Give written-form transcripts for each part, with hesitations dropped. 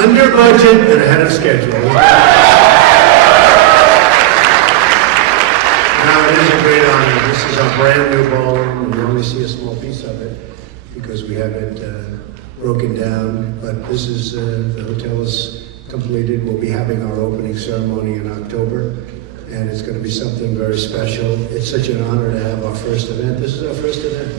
Under budget and ahead of schedule. Now, it is a great honor. This is our brand new ballroom. You only see a small piece of it because we have it broken down. But this is, the hotel is completed. We'll be having our opening ceremony in October. And it's going to be something very special. It's such an honor to have our first event. This is our first event.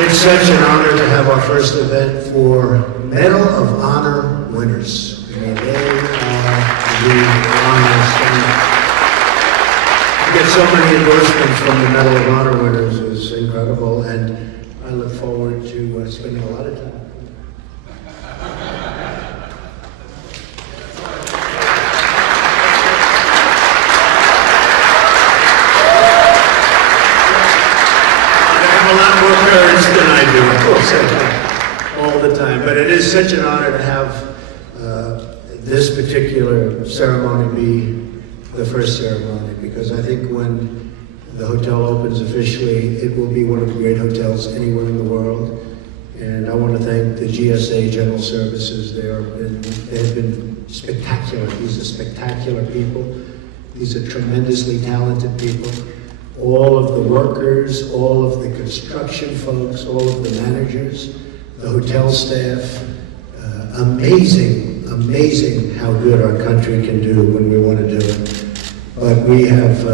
It's such an honor to have our first event for Medal of Honor winners. I mean, they are the honors. And to get so many endorsements from the Medal of Honor winners is incredible, and I look forward to spending a lot of time. Than I do, of course, all the time. But it is such an honor to have this particular ceremony be the first ceremony, because I think when the hotel opens officially, it will be one of the great hotels anywhere in the world. And I want to thank the GSA General Services. They have been spectacular. These are spectacular people. These are tremendously talented people. All of the workers, all of the construction folks, all of the managers, the hotel staff. Amazing how good our country can do when we want to do it. But we have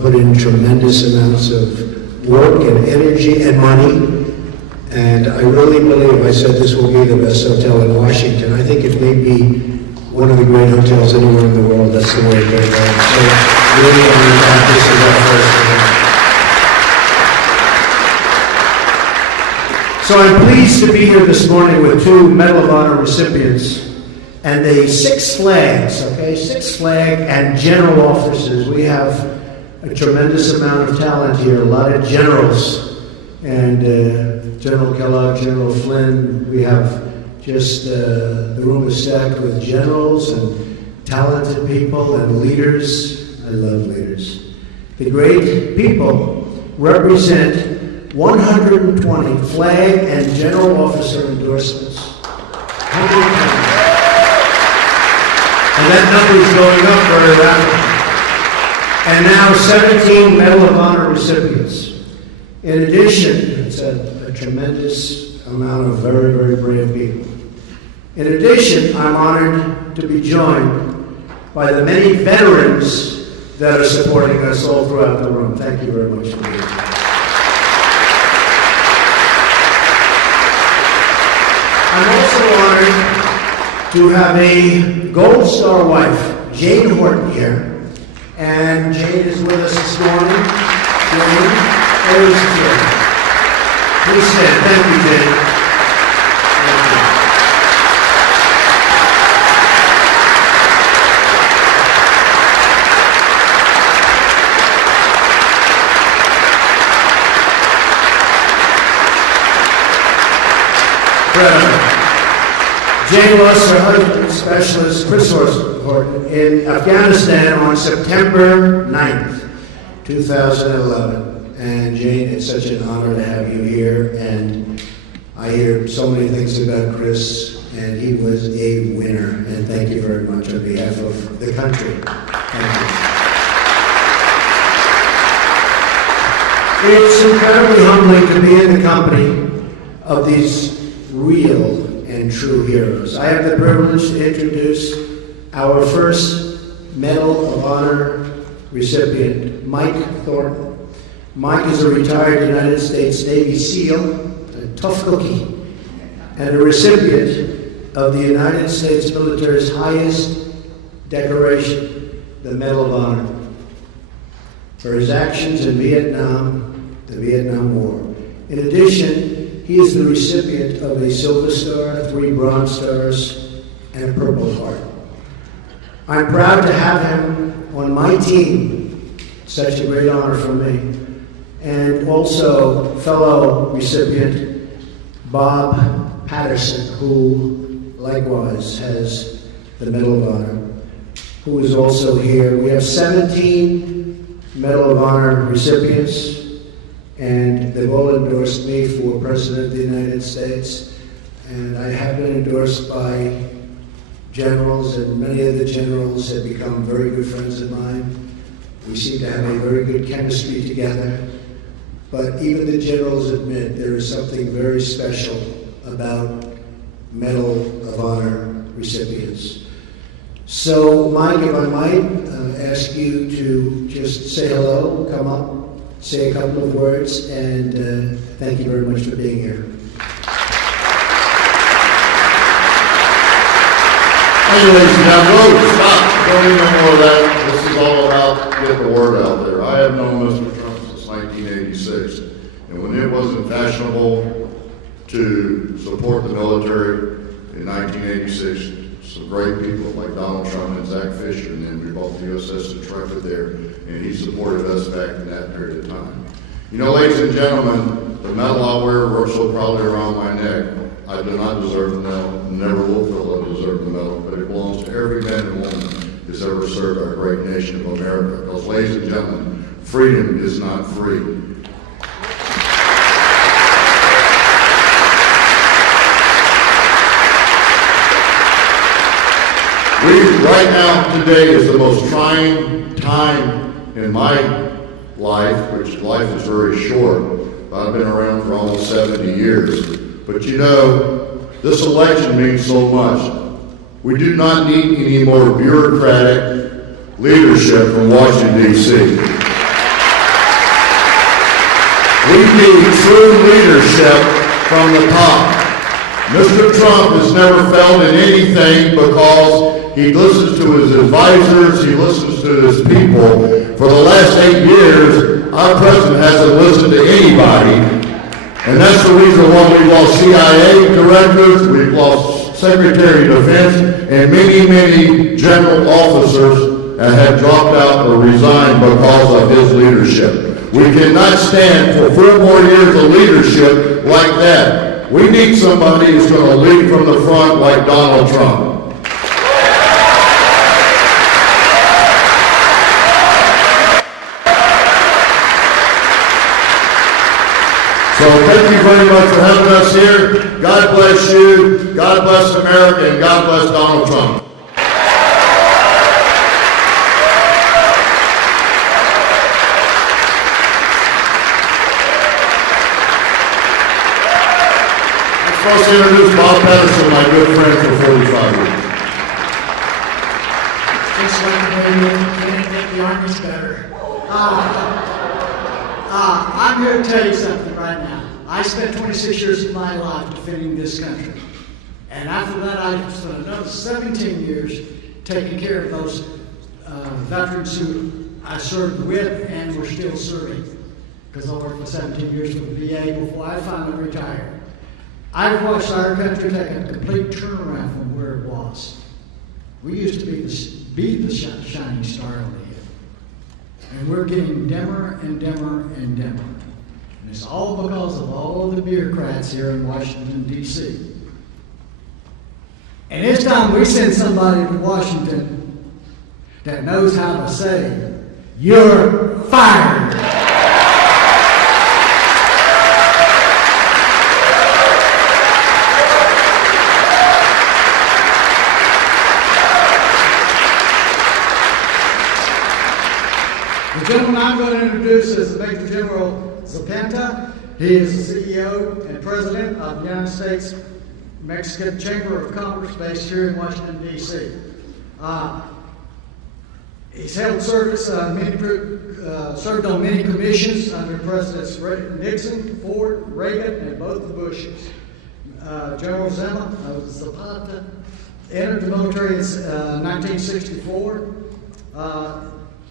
put in tremendous amounts of work and energy and money. And I really believe, I said this will be the best hotel in Washington. I think it may be one of the great hotels anywhere in the world. That's the way it goes on. So really honored that this is our first event. So I'm pleased to be here this morning with two Medal of Honor recipients and the Six Flags, okay? Six Flag and general officers. We have a tremendous amount of talent here, a lot of generals. And General Kellogg, General Flynn, we have just, the room is stacked with generals and talented people and leaders. I love leaders. The great people represent 120 flag and general officer endorsements. 120. And that number is going up very rapidly. And now 17 Medal of Honor recipients. In addition, it's a tremendous amount of very, very brave people. In addition, I'm honored to be joined by the many veterans that are supporting us all throughout the room. Thank you very much for being here. I'm also honored to have a Gold Star wife, Jane Horton, here. And Jane is with us this morning. Jane, where is Jane? Please stand. Thank you, Jane. Thank you. Jane lost her husband, Specialist Chris Horton, in Afghanistan on September 9th, 2011. And Jane, it's such an honor to have you here. And I hear so many things about Chris, and he was a winner. And thank you very much on behalf of the country. Thank you. It's incredibly humbling to be in the company of these real and true heroes. I have the privilege to introduce our first Medal of Honor recipient, Mike Thornton. Mike is a retired United States Navy SEAL, a tough cookie, and a recipient of the United States military's highest decoration, the Medal of Honor, for his actions in Vietnam, the Vietnam War. In addition, he is the recipient of a Silver Star, 3 Bronze Stars, and a Purple Heart. I'm proud to have him on my team. Such a great honor for me. And also fellow recipient Bob Patterson, who likewise has the Medal of Honor, who is also here. We have 17 Medal of Honor recipients, and they've all endorsed me for President of the United States. And I have been endorsed by generals, and many of the generals have become very good friends of mine. We seem to have a very good chemistry together. But even the generals admit there is something very special about Medal of Honor recipients. So, Mike, if I might ask you to just say hello, come up, say a couple of words, and thank you very much for being here. Anyways, now stop. Don't even know that. This is all about getting the word out there. I have known Mr. Trump since 1986, and when it wasn't fashionable to support the military in 1986, some great people like Donald Trump and Zach Fisher, and then we bought the USS Intrepid there, and he supported us back in that period of time. You know, ladies and gentlemen, the medal I wear so proudly around my neck, I do not deserve the medal, never will feel I deserve the medal, but it belongs to every man and woman who's ever served our great nation of America. Because, ladies and gentlemen, freedom is not free. Right now, today is the most trying time in my life, which life is very short. I've been around for almost 70 years. But you know, this election means so much. We do not need any more bureaucratic leadership from Washington, D.C. We need true leadership from the top. Mr. Trump has never failed in anything because he listens to his advisors, he listens to his people. For the last 8 years, our president hasn't listened to anybody. And that's the reason why we've lost CIA directors, we've lost Secretary of Defense, and many general officers have dropped out or resigned because of his leadership. We cannot stand for 4 more years of leadership like that. We need somebody who's going to lead from the front like Donald Trump. So thank you very much for having us here. God bless you, God bless America, and God bless Donald Trump. I'm supposed to introduce Bob Patterson, my good friend for 45 years. Just like can't make the Army's better. I'm here to tell you something right now. I spent 26 years of my life defending this country. And after that, I spent another 17 years taking care of those veterans who I served with and were still serving. Because I worked for 17 years for the VA before I finally retired. I've watched our country take a complete turnaround from where it was. We used to be the shining star on the hill. And we're getting dimmer and dimmer and dimmer. And it's all because of all of the bureaucrats here in Washington, D.C. And it's time we send somebody to Washington that knows how to say, "You're fired." The gentleman I'm going to introduce is Major General Zapata. He is the CEO and President of the United States Mexican Chamber of Commerce based here in Washington, D.C. He's held service, served on many commissions under Presidents Nixon, Ford, Reagan, and both the Bushes. General Zapata entered the military in 1964.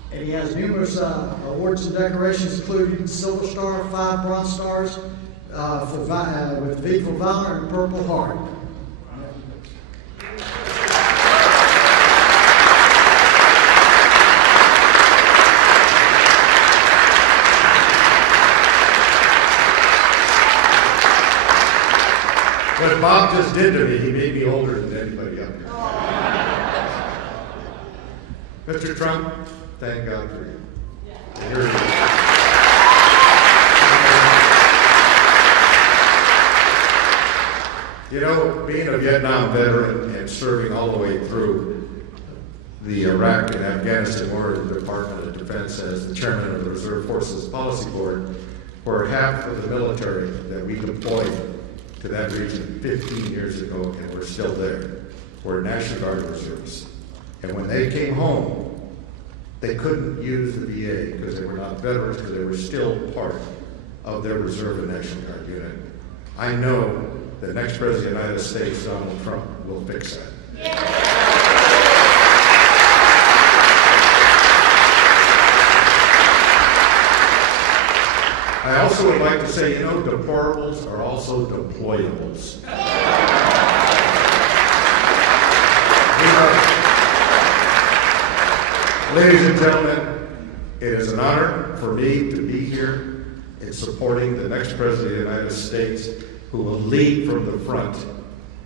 And he has numerous awards and decorations, including Silver Star, 5 Bronze Stars, with V for Valor and Purple Heart. What Bob just did to me, he made me older than anybody else. Mr. Trump, thank God for you. being a Vietnam veteran and serving all the way through the Iraq and Afghanistan war in the Department of Defense as the chairman of the Reserve Forces Policy Board, where half of the military that we deployed to that region 15 years ago, and we're still there, were National Guard reservists. And when they came home, they couldn't use the VA because they were not veterans, because they were still part of their reserve and National Guard unit. I know the next President of the United States, Donald Trump, will fix that. I also would like to say, deplorables are also deployables. Ladies and gentlemen, it is an honor for me to be here in supporting the next President of the United States who will lead from the front,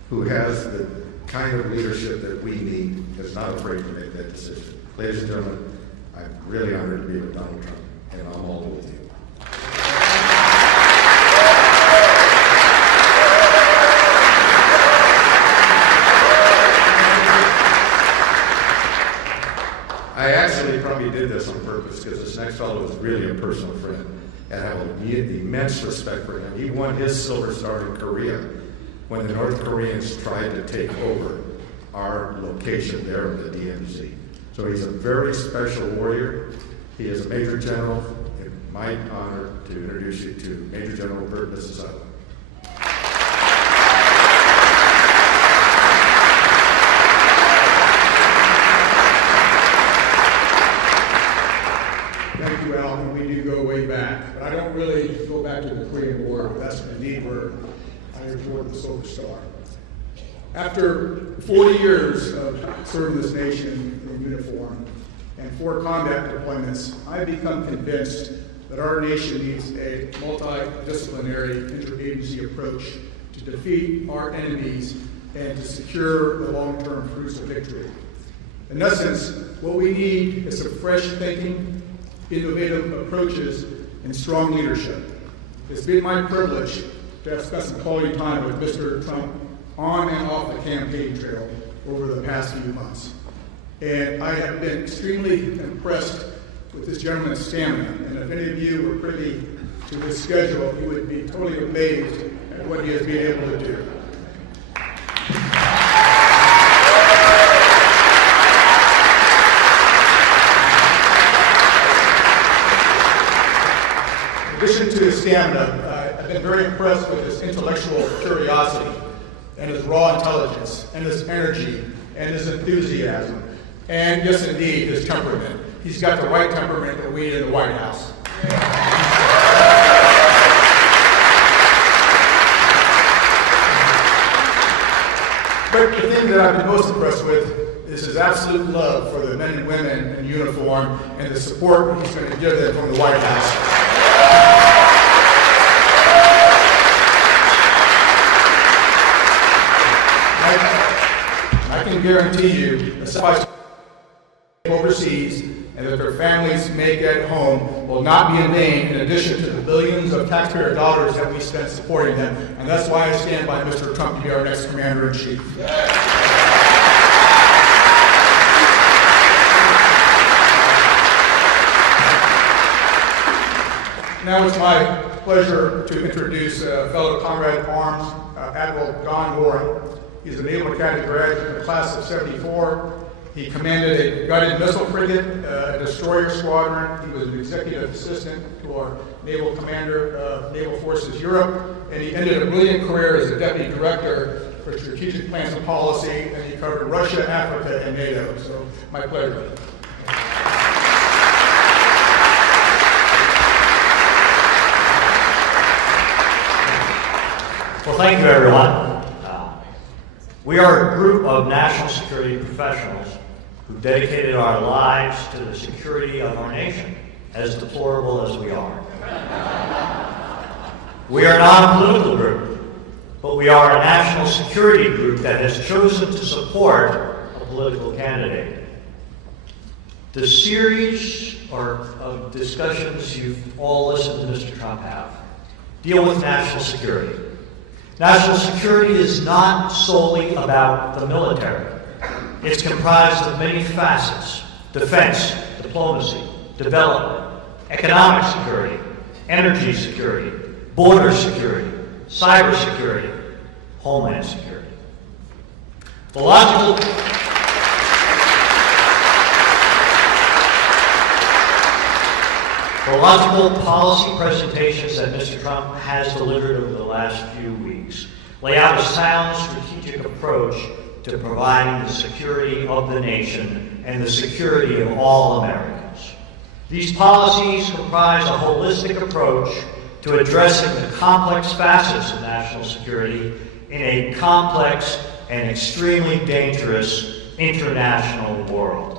who has the kind of leadership that we need, is not afraid to make that decision. Ladies and gentlemen, I'm really honored to be with Donald Trump, and I'm all with you. I actually probably did this on purpose because this next fellow is really a personal friend, and I have immense respect for him. He won his Silver Star in Korea when the North Koreans tried to take over our location there in the DMZ. So he's a very special warrior. He is a Major General. It's my honor to introduce you to Major General Bert Mississauga. Thank you, Al, and we do go way back. But I don't really go back to the Korean War, but that's indeed where I award the Silver Star. After 40 years of serving this nation in uniform and 4 combat deployments, I've become convinced that our nation needs a multidisciplinary interagency approach to defeat our enemies and to secure the long-term fruits of victory. In essence, what we need is some fresh thinking, innovative approaches, and strong leadership. It's been my privilege to have spent some quality time with Mr. Trump on and off the campaign trail over the past few months. And I have been extremely impressed with this gentleman's stamina. And if any of you were privy to his schedule, you would be totally amazed at what he has been able to do. In addition to his stamina, I've been very impressed with his intellectual curiosity and his raw intelligence and his energy and his enthusiasm and, yes, indeed, his temperament. He's got the right temperament that we need in the White House. But the thing that I've been most impressed with is his absolute love for the men and women in uniform and the support he's going to give them from the White House. I can guarantee you that somebody overseas and that their families make at home will not be in vain, in addition to the billions of taxpayer dollars that we spend supporting them. And that's why I stand by Mr. Trump to be our next Commander-in-Chief. Now it's my pleasure to introduce fellow comrade at arms, Admiral Don Warren. He's a Naval Academy graduate in the class of '74. He commanded a guided missile frigate, a destroyer squadron. He was an executive assistant to our naval commander of Naval Forces Europe, and he ended a brilliant career as a deputy director for strategic plans and policy, and he covered Russia, Africa, and NATO. So, my pleasure. Well, thank you, everyone. We are a group of national security professionals who dedicated our lives to the security of our nation, as deplorable as we are. We are not a political group, but we are a national security group that has chosen to support a political candidate. The series of discussions you've all listened to Mr. Trump have deal with national security. National security is not solely about the military. It's comprised of many facets: defense, diplomacy, development, economic security, energy security, border security, cyber security, homeland security. The logical policy presentations that Mr. Trump has delivered over the last few weeks lay out a sound strategic approach to providing the security of the nation and the security of all Americans. These policies comprise a holistic approach to addressing the complex facets of national security in a complex and extremely dangerous international world.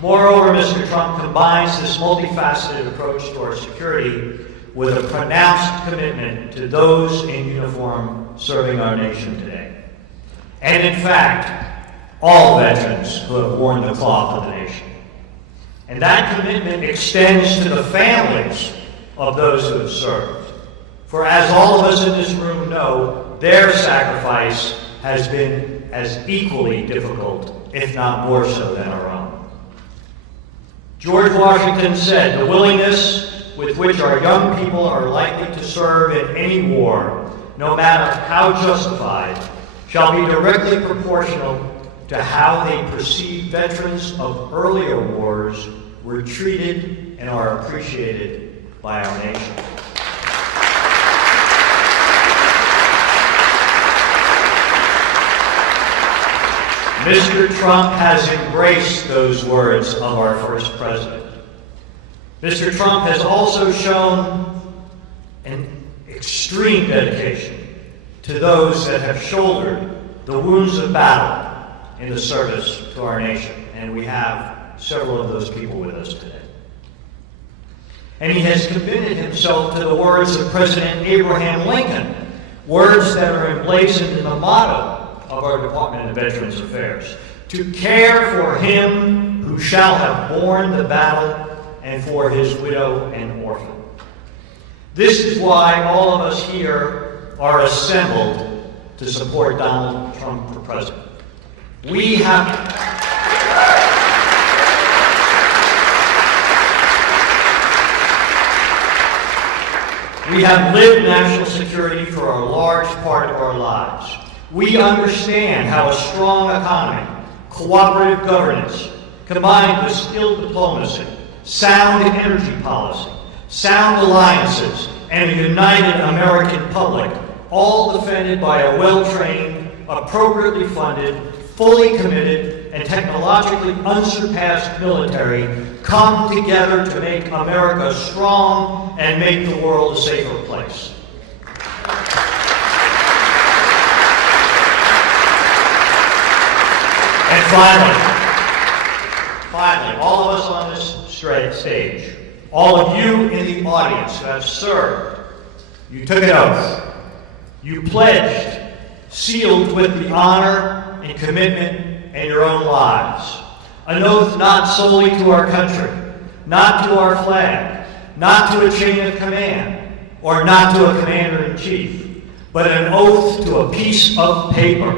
Moreover, Mr. Trump combines this multifaceted approach to our security with a pronounced commitment to those in uniform serving our nation today. And in fact, all veterans who have worn the cloth of the nation. And that commitment extends to the families of those who have served. For as all of us in this room know, their sacrifice has been as equally difficult, if not more so, than our own. George Washington said, "The willingness with which our young people are likely to serve in any war, no matter how justified, shall be directly proportional to how they perceive veterans of earlier wars were treated and are appreciated by our nation." Mr. Trump has embraced those words of our first president. Mr. Trump has also shown an extreme dedication to those that have shouldered the wounds of battle in the service to our nation, and we have several of those people with us today. And he has committed himself to the words of President Abraham Lincoln, words that are emblazoned in the motto of our Department of Veterans Affairs: to care for him who shall have borne the battle and for his widow and orphan. This is why all of us here are assembled to support Donald Trump for president. We have lived national security for a large part of our lives. We understand how a strong economy, cooperative governance, combined with skilled diplomacy, sound energy policy, sound alliances, and a united American public, all defended by a well-trained, appropriately funded, fully committed, and technologically unsurpassed military, come together to make America strong and make the world a safer place. And finally, all of us on this stage, all of you in the audience who have served, you took an oath. You pledged, sealed with the honor and commitment in your own lives. An oath not solely to our country, not to our flag, not to a chain of command, or not to a commander-in-chief, but an oath to a piece of paper,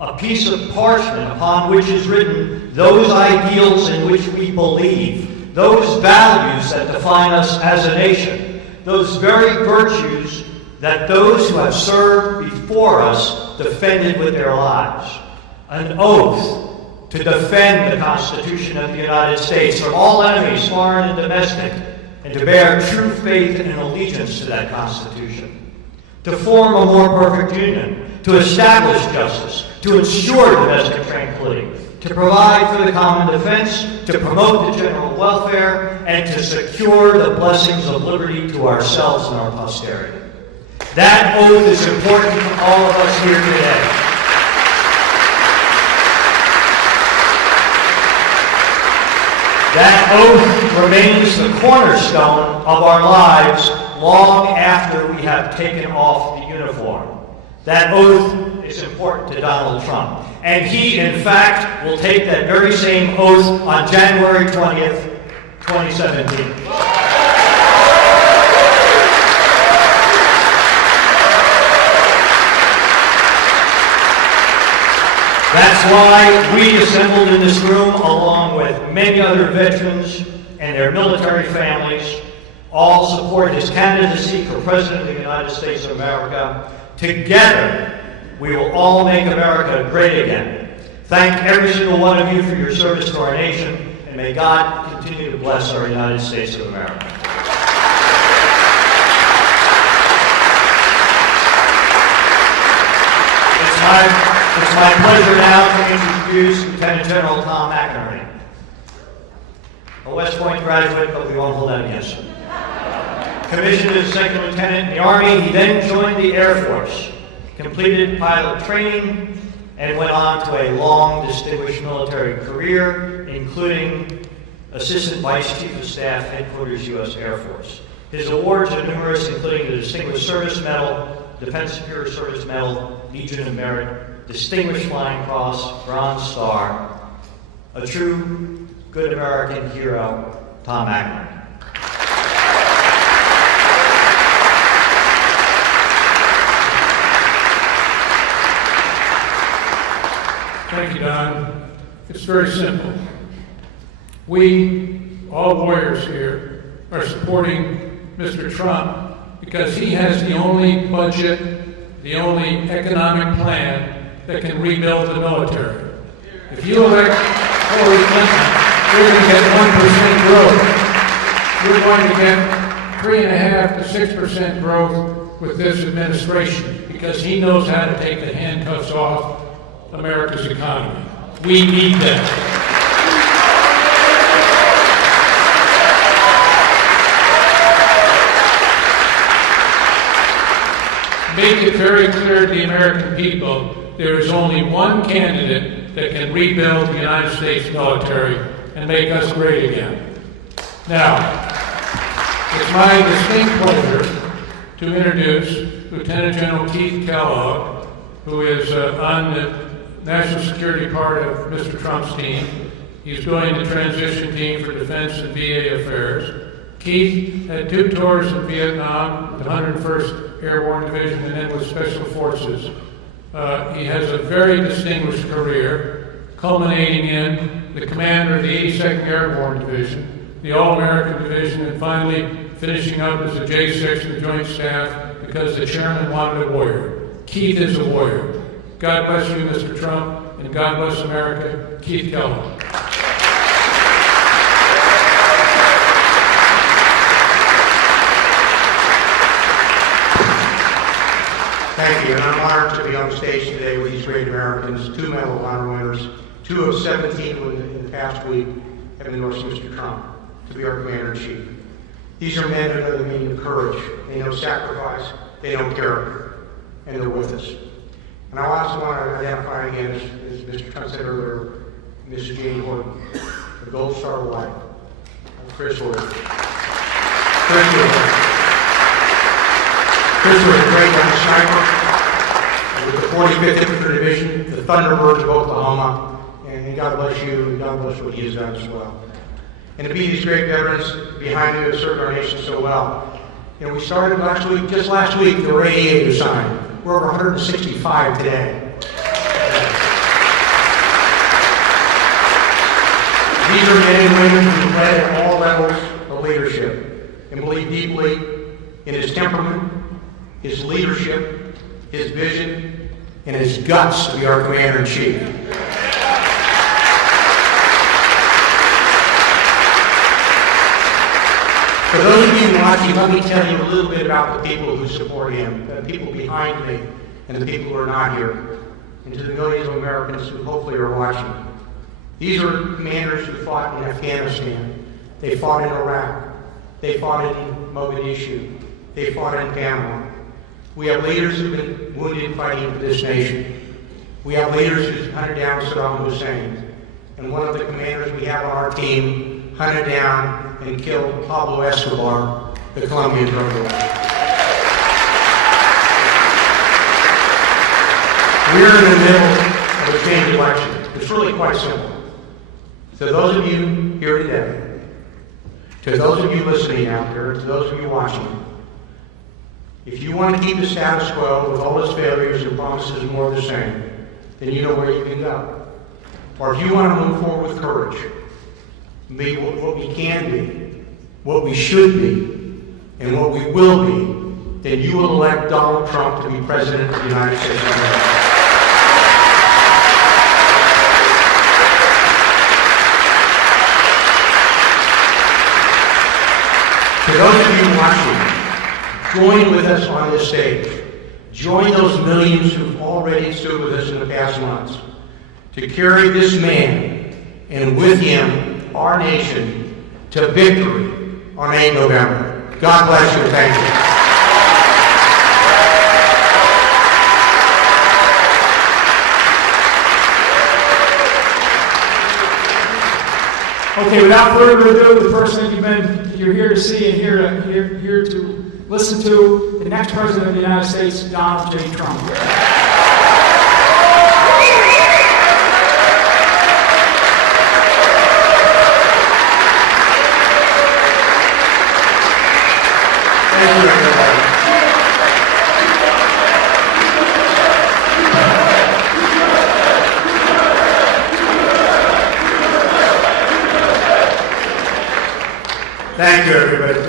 a piece of parchment upon which is written those ideals in which we believe, those values that define us as a nation, those very virtues that those who have served before us defended with their lives. An oath to defend the Constitution of the United States from all enemies, foreign and domestic, and to bear true faith and allegiance to that Constitution. To form a more perfect union, to establish justice, to ensure domestic tranquility, to provide for the common defense, to promote the general welfare, and to secure the blessings of liberty to ourselves and our posterity. That oath is important for all of us here today. That oath remains the cornerstone of our lives long after we have taken off the uniform. That oath is important to Donald Trump. And he, in fact, will take that very same oath on January 20th, 2017. That's why we assembled in this room, along with many other veterans and their military families, all support his candidacy for President of the United States of America. Together, we will all make America great again. Thank every single one of you for your service to our nation, and may God continue to bless our United States of America. It's my pleasure now to introduce Lieutenant General Tom McInerney, a West Point graduate, but we won't hold that against him. Commissioned as second lieutenant in the Army, he then joined the Air Force, completed pilot training, and went on to a long, distinguished military career, including Assistant Vice Chief of Staff, Headquarters, U.S. Air Force. His awards are numerous, including the Distinguished Service Medal, Defense Superior Service Medal, Legion of Merit, Distinguished Flying Cross, Bronze Star. A true good American hero, Tom McInerney. Thank you, Don. It's very simple. We, all warriors here, are supporting Mr. Trump because he has the only budget, the only economic plan that can rebuild the military. If you elect Hillary Clinton, you're going to get 1% growth. You're going to get 3.5% to 6% growth with this administration because he knows how to take the handcuffs off America's economy. We need that. Make it very clear to the American people, there is only one candidate that can rebuild the United States military and make us great again. Now, it's my distinct pleasure to introduce Lieutenant General Keith Kellogg, who is on the national security part of Mr. Trump's team. He's doing the transition team for defense and VA affairs. Keith had 2 tours in Vietnam, the 101st Airborne Division, and then with Special Forces. He has a very distinguished career, culminating in the commander of the 82nd Airborne Division, the All-American Division, and finally finishing up as a J6 in the Joint Staff because the chairman wanted a warrior. Keith is a warrior. God bless you, Mr. Trump, and God bless America. Keith Kellogg. Thank you, and I'm honored to be on stage today with these great Americans, 2 Medal of Honor winners, 2 of 17 in the past week have endorsed Mr. Trump to be our Commander-in-Chief. These are men who know the meaning of courage, they know sacrifice, they know character, and they're with us. And I also want to identify again, as Mr. Trump said earlier, Mrs. Jane Horton, the Gold Star wife of Chris Horton. Chris was a great young sniper with the 45th Infantry Division, the Thunderbirds of Oklahoma, and God bless you, and God bless what he has done as well. And to be these great veterans behind you who have served our nation so well. You know, we started just last week, there were 88 who signed. We're over 165 today. These are men and women who led at all levels of leadership and believe deeply in his temperament, his leadership, his vision, and his guts to be our Commander-in-Chief. For those of you watching, let me tell you a little bit about the people who support him, the people behind me, and the people who are not here, and to the millions of Americans who hopefully are watching. These are commanders who fought in Afghanistan. They fought in Iraq. They fought in Mogadishu. They fought in Panama. We have leaders who've been wounded fighting for this nation. We have leaders who hunted down Saddam Hussein. And one of the commanders we have on our team hunted down and killed Pablo Escobar, the Colombian drug lord. We're in the middle of a change election. It's really quite simple. To those of you here today, to those of you listening out there, to those of you watching, if you want to keep the status quo with all its failures and promises more of the same, then you know where you can go. or if you want to move forward with courage, be what we can be, what we should be, and what we will be, then you will elect Donald Trump to be President of the United States of America. For those of you watching, join with us on this stage. Join those millions who've already stood with us in the past months to carry this man, and with him, our nation, to victory on 8 November. God bless you. Thank you. Okay, without further ado, the person you're here to see and here to listen to, the next President of the United States, Donald J. Trump. Thank you, everybody. Thank you, everybody.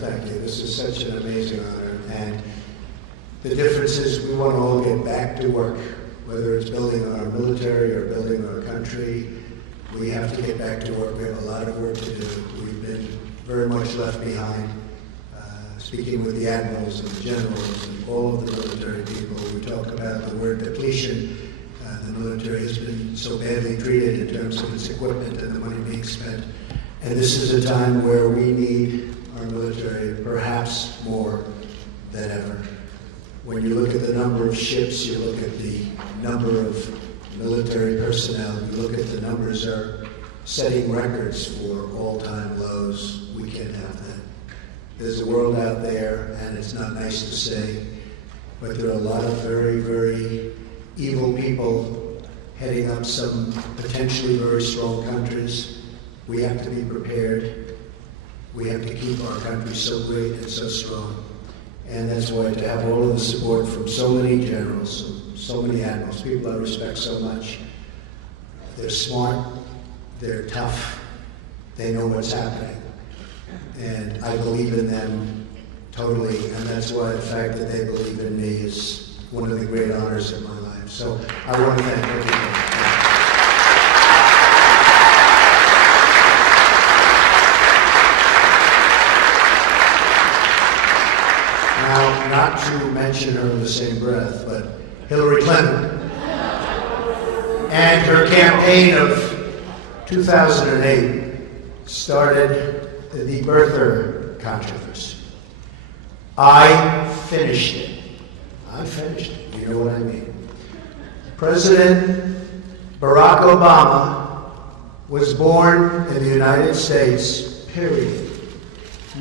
Thank you. This is such an amazing honor. And the difference is we want to all get back to work, whether it's building our military or building our country. We have to get back to work. We have a lot of work to do. We've been very much left behind. Speaking with the admirals and the generals and all of the military people, we talk about the word depletion. The military has been so badly treated in terms of its equipment and the money being spent. And this is a time where we need our military perhaps more than ever. When you look at the number of ships, you look at the number of military personnel, you look at the numbers are setting records for all-time lows. We can't have that. There's a world out there, and it's not nice to say, but there are a lot of very, very evil people heading up some potentially very strong countries. We have to be prepared. We have to keep our country so great and so strong. And that's why to have all of the support from so many generals, so many admirals, people I respect so much. They're smart, they're tough, they know what's happening. And I believe in them totally, and that's why the fact that they believe in me is one of the great honors of my life. So I want to thank everybody. Now, not to mention her in the same breath, but Hillary Clinton and her campaign of 2008 started the birther controversy. I finished it. I finished it. You know what I mean? President Barack Obama was born in the United States, period.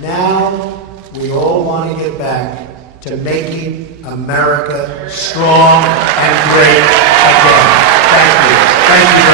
Now, we all want to get back to making America strong and great again. Thank you. Thank you.